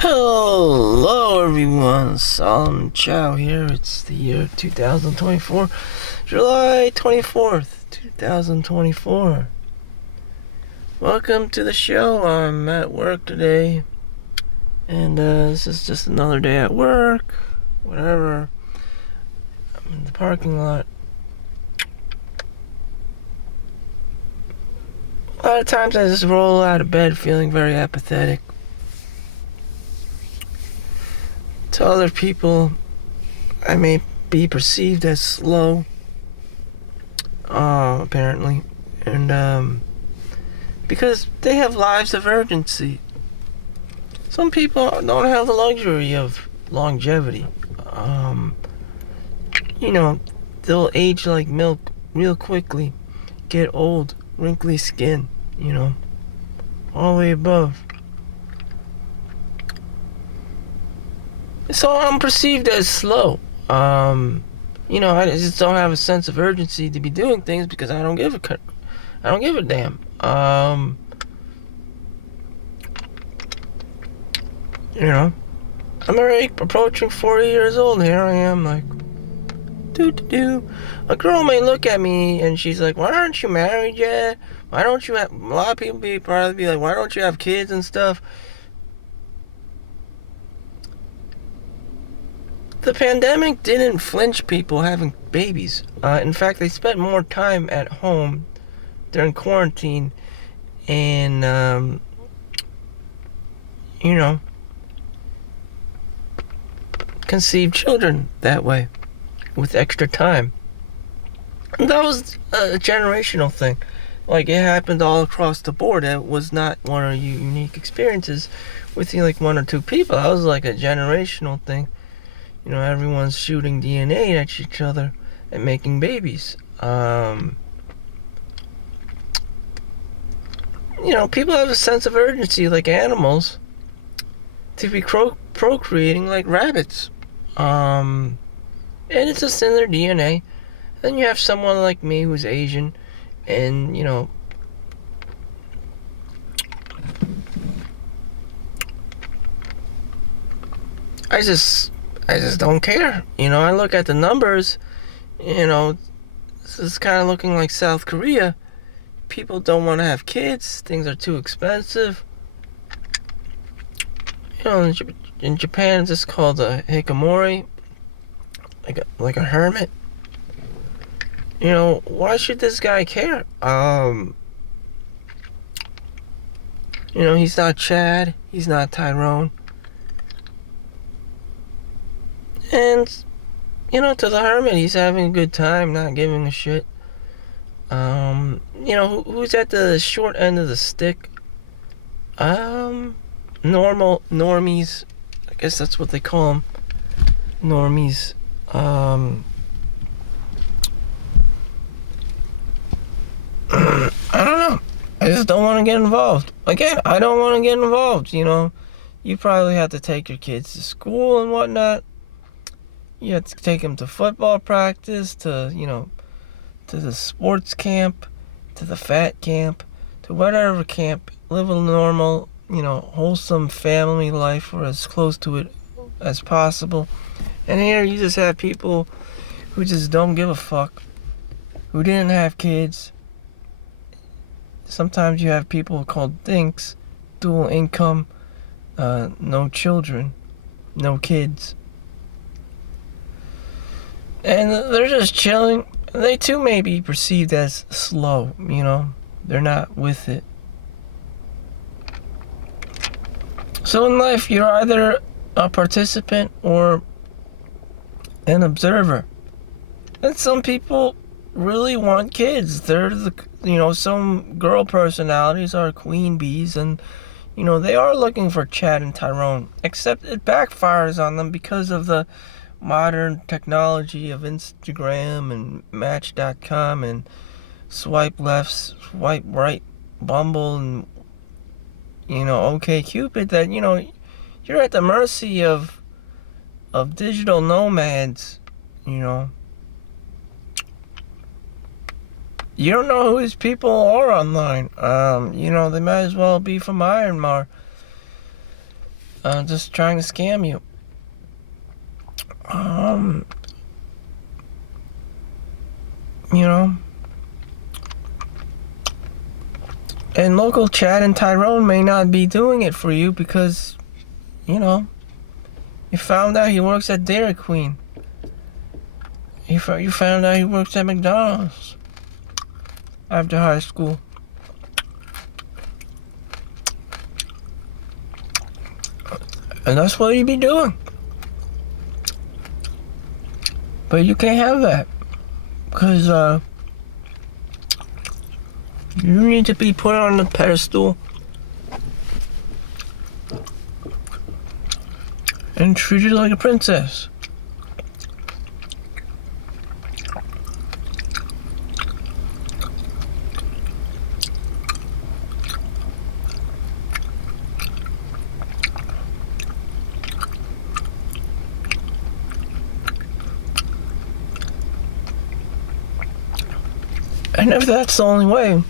Hello everyone, Chau here. It's the year 2024, July 24th, 2024. Welcome to the show. I'm at work today, and this is just another day at work, whatever. I'm in the parking lot. A lot of times I just roll out of bed feeling very apathetic. To other people, I may be perceived as slow, apparently, and because they have lives of urgency. Some people don't have the luxury of longevity. They'll age like milk real quickly, get old, wrinkly skin, all the way above. So I'm perceived as slow. I just don't have a sense of urgency to be doing things because I don't give a damn. I'm already approaching 40 years old. Here I am, like, a girl may look at me and she's like, "Why aren't you married yet? Why don't you have?" A lot of people probably be like, "Why don't you have kids and stuff?" The pandemic didn't flinch people having babies. In fact, they spent more time at home during quarantine and, conceived children that way with extra time. And that was a generational thing. Like, it happened all across the board. It was not one of your unique experiences with like one or two people. That was like a generational thing. Everyone's shooting DNA at each other and making babies. People have a sense of urgency like animals to be procreating like rabbits. And it's just in their DNA. Then you have someone like me who's Asian and, I just don't care. I look at the numbers, this is kind of looking like South Korea. People don't want to have kids. Things are too expensive. In Japan, it's just called a hikikomori, like a hermit. Why should this guy care? He's not Chad. He's not Tyrone. And, to the hermit, he's having a good time, not giving a shit. Who's at the short end of the stick? Normies. I guess that's what they call them. Normies. I don't know. I just don't want to get involved. Again, I don't want to get involved, You probably have to take your kids to school and whatnot. You have to take them to football practice, to the sports camp, to the fat camp, to whatever camp. Live a normal, wholesome family life or as close to it as possible. And here you just have people who just don't give a fuck, who didn't have kids. Sometimes you have people called dinks, dual income, no children, no kids. And they're just chilling. They too may be perceived as slow, They're not with it. So in life, you're either a participant or an observer. And some people really want kids. They're some girl personalities are queen bees and, they are looking for Chad and Tyrone. Except it backfires on them because of the modern technology of Instagram and Match.com and swipe left, swipe right, Bumble and OkCupid, that you're at the mercy of digital nomads. You don't know who these people are online. They might as well be from Myanmar. just trying to scam you. You know, and local Chad and Tyrone may not be doing it for you because, you know, you found out he works at Dairy Queen. You found out he works at McDonald's after high school. And that's what you be doing. But you can't have that. Because, you need to be put on the pedestal and treated like a princess. And if that's the only way,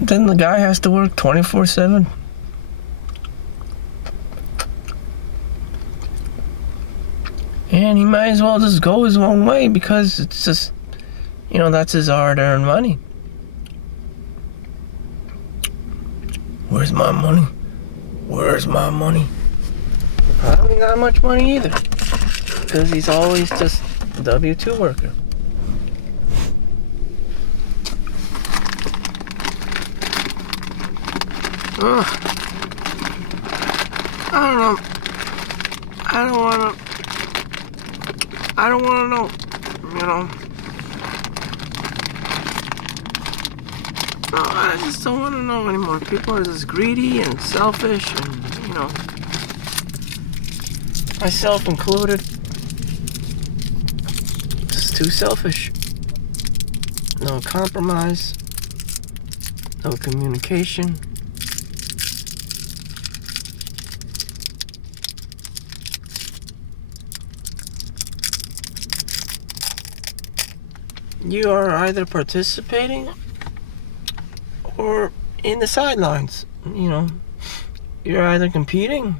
then the guy has to work 24/7. And he might as well just go his own way because it's just, you know, that's his hard-earned money. Where's my money? Where's my money? I don't got much money either. Because he's always just a W-2 worker. I don't know. I don't want to know, you know. No, I just don't want to know anymore. People are just greedy and selfish and, you know, myself included. Just too selfish. No compromise. No communication. You are either participating or in the sidelines. You know, you're either competing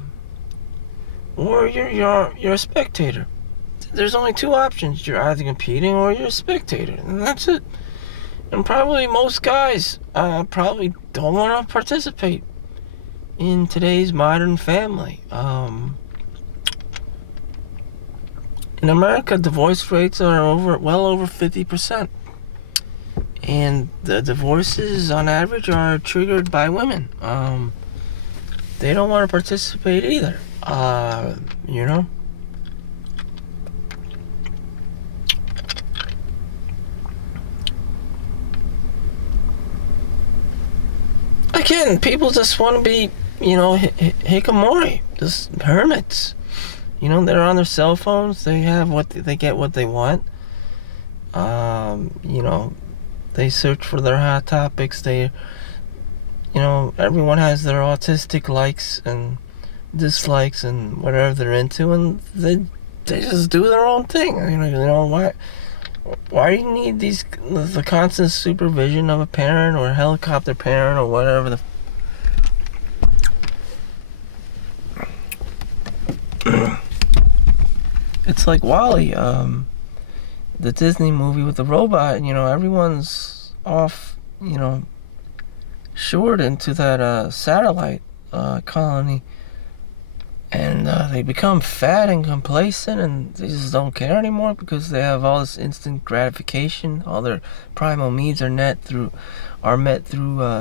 or you're a spectator. There's only two options. You're either competing or you're a spectator, and that's it. And probably most guys probably don't want to participate in today's modern family. In America, divorce rates are well over 50%. And the divorces, on average, are triggered by women. They don't want to participate either. You know? Again, people just want to be, you know, hikikomori, just hermits. You know, they're on their cell phones. They have they get what they want. You know, they search for their hot topics. You know, everyone has their autistic likes and dislikes and whatever they're into, and they just do their own thing. You know why do you need the constant supervision of a parent or a helicopter parent or whatever the It's like WALL-E, the Disney movie with the robot. You know, everyone's off, you know, shored into that satellite colony, and they become fat and complacent, and they just don't care anymore because they have all this instant gratification. All their primal needs are met through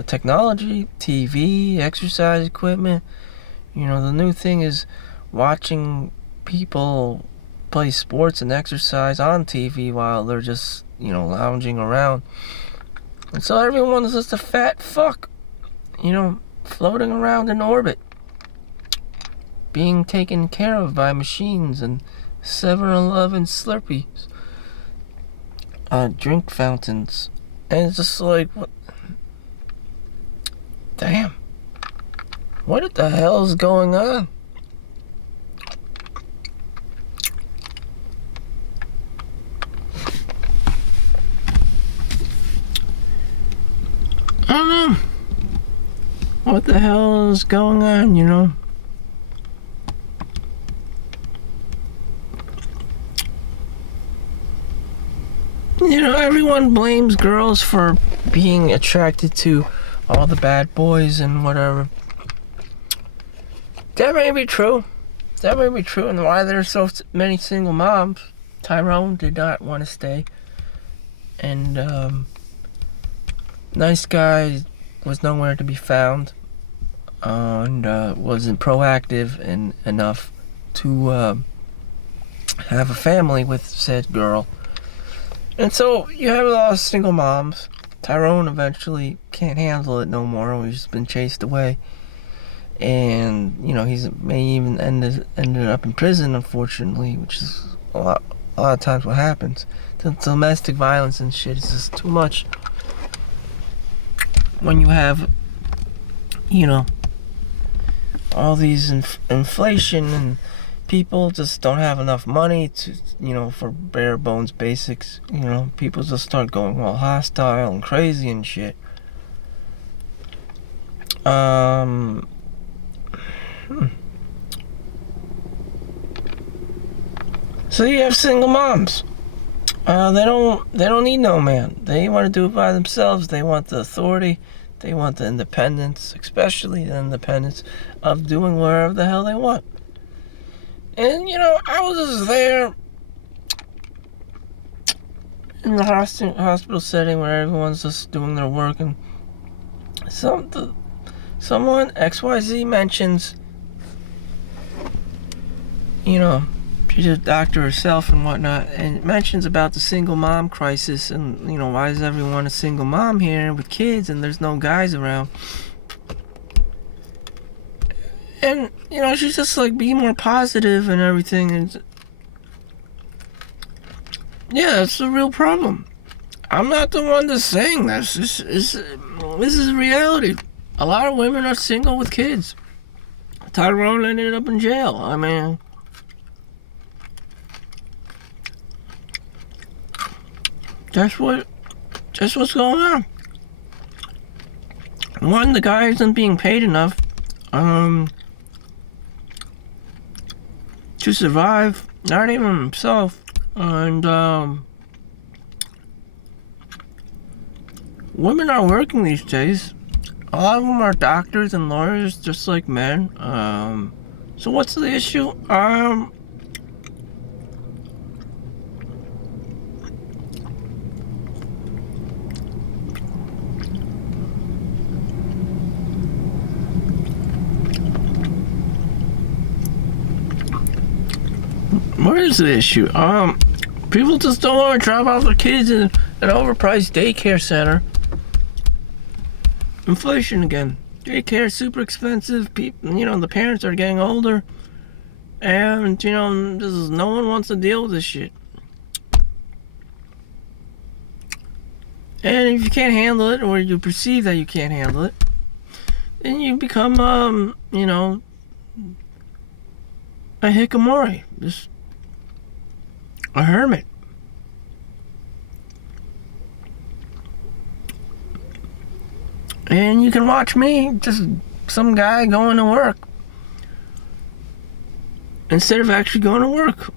technology, TV, exercise equipment. You know, the new thing is watching people play sports and exercise on TV while they're just, you know, lounging around. And so everyone's just a fat fuck, you know, floating around in orbit, being taken care of by machines and 7-Eleven Slurpees, drink fountains. And it's just like, what? Damn. What the hell is going on? I don't know. what the hell is going on, you know? You know, everyone blames girls for being attracted to all the bad boys and whatever. That may be true. That may be true, and why there's so many single moms. Tyrone did not want to stay. And, nice guy was nowhere to be found. And wasn't proactive enough to have a family with said girl. And so you have a lot of single moms. Tyrone eventually can't handle it no more. He's been chased away. And, you know, he's may even ended up in prison, unfortunately, which is a lot of times what happens. The domestic violence and shit is just too much. When you have, you know, all these inflation and people just don't have enough money to, you know, for bare bones basics. You know, people just start going all hostile and crazy and shit. So you have single moms. They don't need no man. They want to do it by themselves. They want the authority. They want the independence, especially the independence of doing whatever the hell they want. And, you know, I was just there in the hospital setting where everyone's just doing their work, and someone, XYZ, mentions, you know, she's a doctor herself and whatnot, and mentions about the single mom crisis, and, you know, why is everyone a single mom here with kids and there's no guys around? And, you know, she's just like, be more positive and everything. And yeah, that's the real problem. I'm not the one that's saying this. This is reality. A lot of women are single with kids. Tyrone ended up in jail. I mean, that's what's going on. One, the guy isn't being paid enough to survive, not even himself. And women are working these days. A lot of them are doctors and lawyers, just like men. So what's the issue? What is the issue? People just don't want to drop off their kids in an overpriced daycare center. Inflation again. Daycare is super expensive. People, you know, the parents are getting older, and, you know, no one wants to deal with this shit. And if you can't handle it, or you perceive that you can't handle it, then you become, you know, a hikikomori, just a hermit. And you can watch me, just some guy going to work, instead of actually going to work.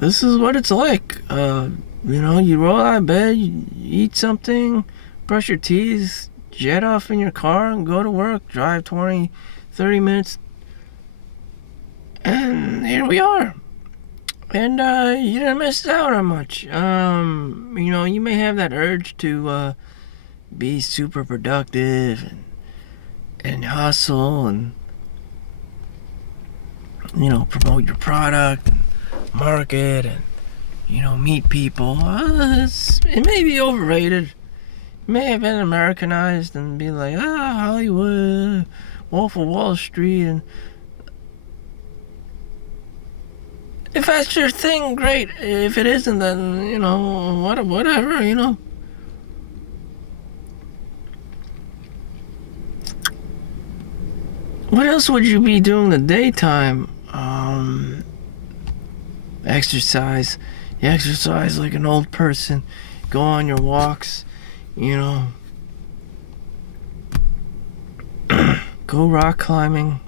This is what it's like. You know, you roll out of bed, you eat something, brush your teeth, jet off in your car and go to work, drive 20, 30 minutes, and here we are. And you didn't miss out on much. You know, you may have that urge to be super productive and hustle and, you know, promote your product and market and, you know, meet people. It may be overrated. It may have been Americanized and be like, Hollywood, Wolf of Wall Street. And if that's your thing, great. If it isn't, then, you know, whatever, you know. What else would you be doing in the daytime? Exercise. You exercise like an old person. Go on your walks, you know. Go rock climbing.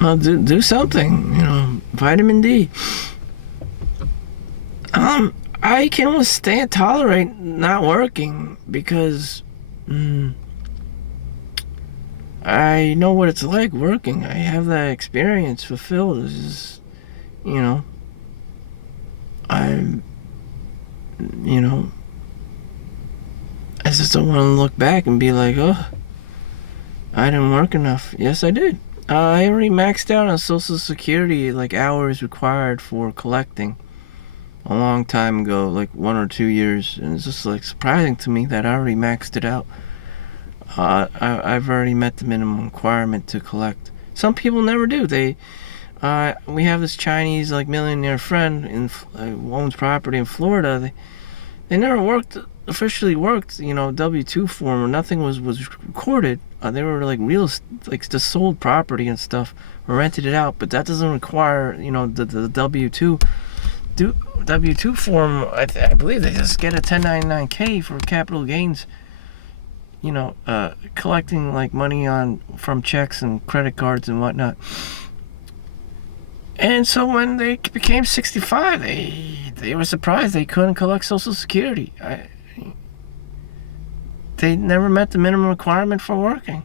Well, do something, vitamin D. I can tolerate not working because I know what it's like working. I have that experience fulfilled. It's just, I'm, I just don't want to look back and be like, oh, I didn't work enough. Yes, I did. I already maxed out on Social Security, like hours required for collecting a long time ago, like 1 or 2 years, and it's just like surprising to me that I already maxed it out. I've already met the minimum requirement to collect. Some people never do. We have this Chinese like millionaire friend who owns property in Florida. They never officially worked, W-2 form, or nothing was recorded. They were like just sold property and stuff, or rented it out, but that doesn't require, the W-2. W-2 form, I believe they just get a 1099-K for capital gains, collecting like money from checks and credit cards and whatnot. And so when they became 65, they were surprised they couldn't collect Social Security. They never met the minimum requirement for working.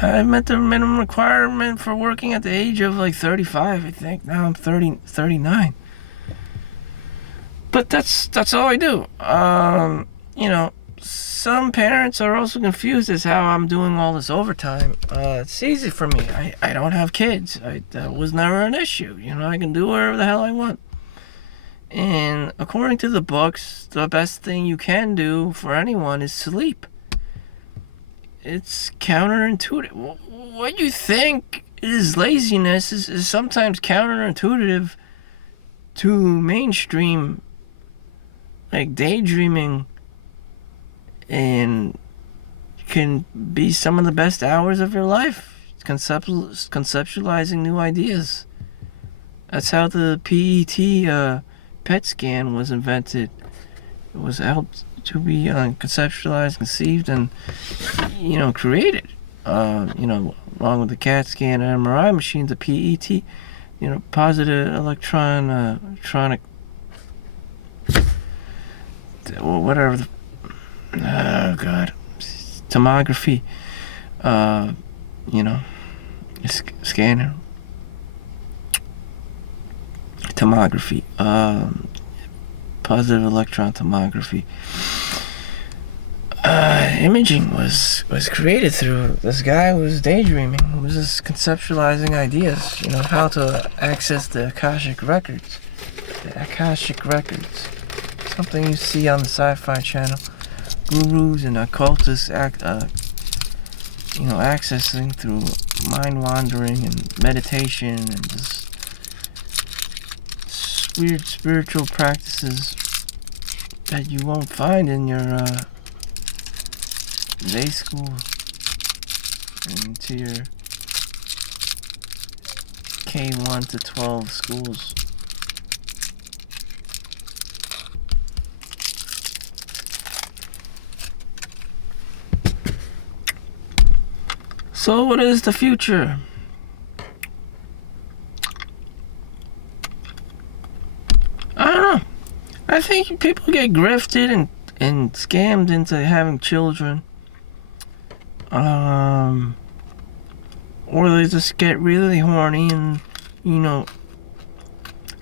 I met the minimum requirement for working at the age of like 35, I think. Now I'm 39. But that's all I do. Some parents are also confused as how I'm doing all this overtime. It's easy for me. I don't have kids. That was never an issue. I can do whatever the hell I want. And according to the books, the best thing you can do for anyone is sleep. It's counterintuitive. What you think is laziness is sometimes counterintuitive to mainstream, like daydreaming, and can be some of the best hours of your life. Conceptualizing new ideas. That's how the PET scan was invented. It was helped to be conceptualized, conceived, and created. Along with the CAT scan and MRI machine, the PET, positive electronic, whatever. Oh God, tomography. Scanner. Tomography. Positive electron tomography. Imaging was created through this guy who was daydreaming, who was just conceptualizing ideas, how to access the Akashic records. The Akashic records. Something you see on the Sci-Fi Channel. Gurus and occultists accessing through mind wandering and meditation and just weird spiritual practices that you won't find in your day school and to your K-1 to 12 schools. So what is the future? I don't know. I think people get grifted and scammed into having children. Or they just get really horny and,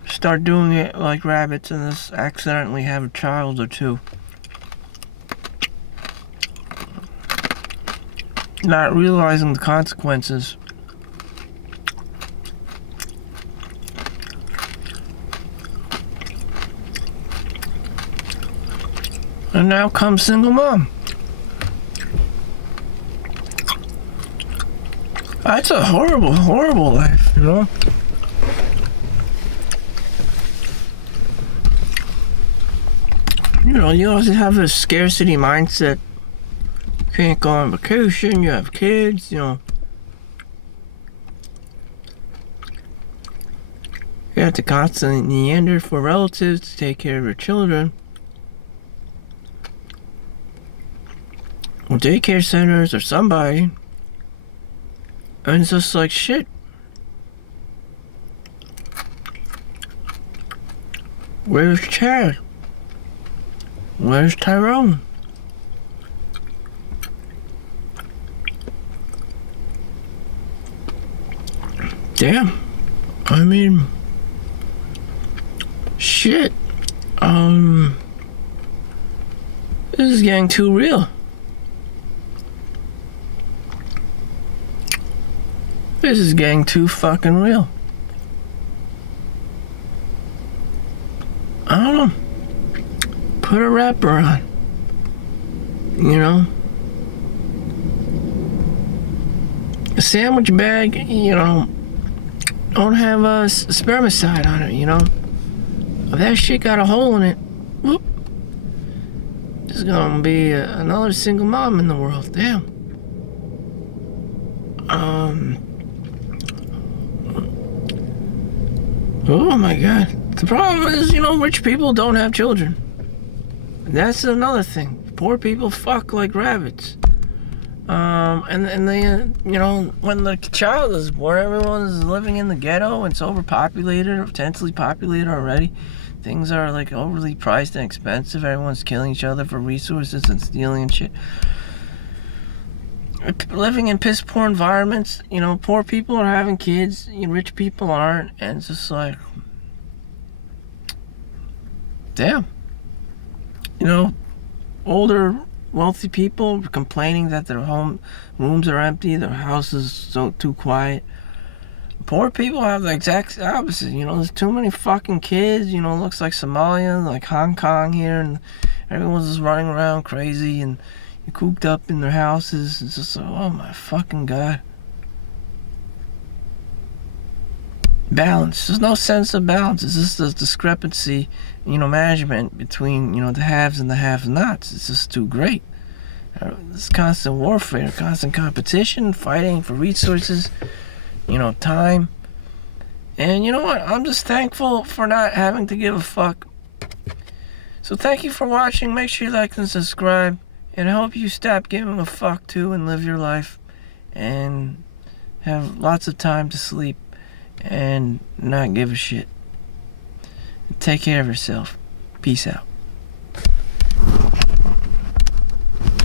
start doing it like rabbits and just accidentally have a child or two. Not realizing the consequences. And now comes single mom. That's a horrible, horrible life, You you also have a scarcity mindset. You can't go on vacation, you have kids, You have to constantly meander for relatives to take care of your children. or daycare centers or somebody. And it's just like, shit. Where's Chad? Where's Tyrone? Damn. I mean, shit. This is getting too real. This is getting too fucking real. I don't know. Put a wrapper on. You know? A sandwich bag, you know, don't have a spermicide on it, you know? If that shit got a hole in it, whoop. There's gonna be another single mom in the world. Damn. Oh my god. The problem is, you know, rich people don't have children. That's another thing. Poor people fuck like rabbits. And they, you know, when the child is born, everyone's living in the ghetto. It's overpopulated, or densely populated already. Things are like overly priced and expensive. Everyone's killing each other for resources and stealing and shit. Living in piss poor environments, you know, poor people are having kids, rich people aren't, and it's just like, damn. You know, older, wealthy people complaining that their home rooms are empty, their house is so too quiet. Poor people have the exact opposite. You know, there's too many fucking kids. You know, it looks like Somalia, like Hong Kong here, and everyone's just running around crazy and cooped up in their houses. It's just like, oh my fucking god. Balance. There's no sense of balance. It's just a discrepancy, you know, management between, you know, the haves and the have-nots. It's just too great. This constant warfare, constant competition, fighting for resources, you know, time. And you know what? I'm just thankful for not having to give a fuck. So thank you for watching. Make sure you like and subscribe. And I hope you stop giving a fuck too and live your life and have lots of time to sleep and not give a shit. Take care of yourself. Peace out.